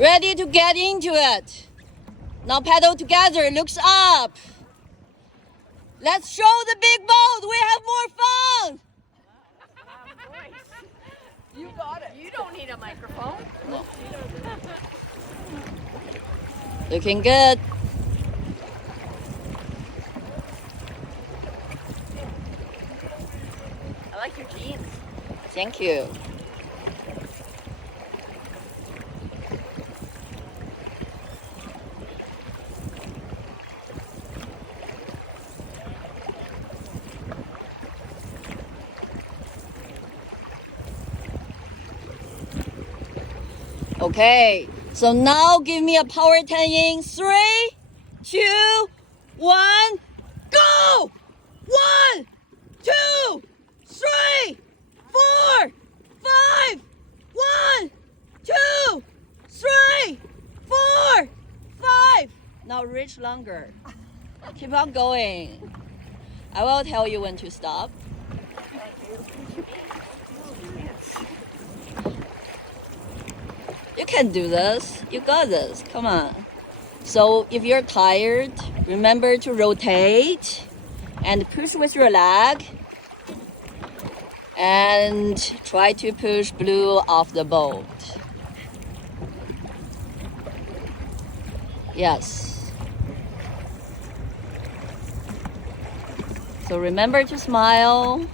Ready to get into it. Now pedal together, looks up. Let's show the big boat. We have more fun. You got it. You don't need a microphone. No. Looking good. I like your jeans. Thank you. Okay, so now give me a power 10 in 3, 2, 1, go! 1, 2, 3, 4, 5, 1, 2, 3, 4, 5. Now reach longer. Keep on going. I will tell you when to stop. You can do this. You got this. Come on. So if you're tired, remember to rotate and push with your leg. And try to push Blue off the boat. Yes. So remember to smile.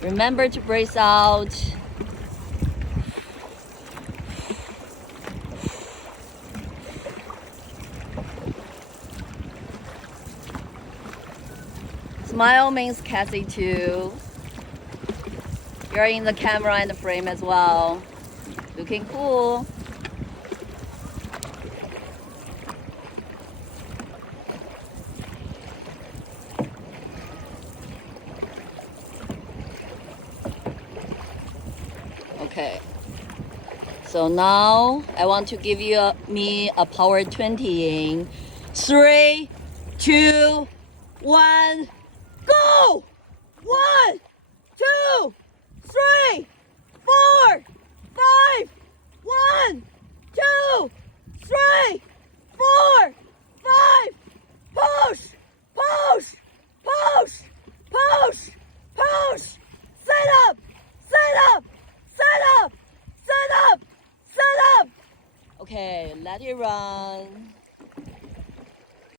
Remember to brace out. Smile means Cassie too. You're in the camera and the frame as well. Looking cool. Okay. So now I want to give you me a power 20 in 3, 2, 1, go! 1, 2, 3, 4, 5, 1, 2, 3, 4, 5. Push, push, push, push, push. Set up, set up, set up, set up, set up. Okay, let it run.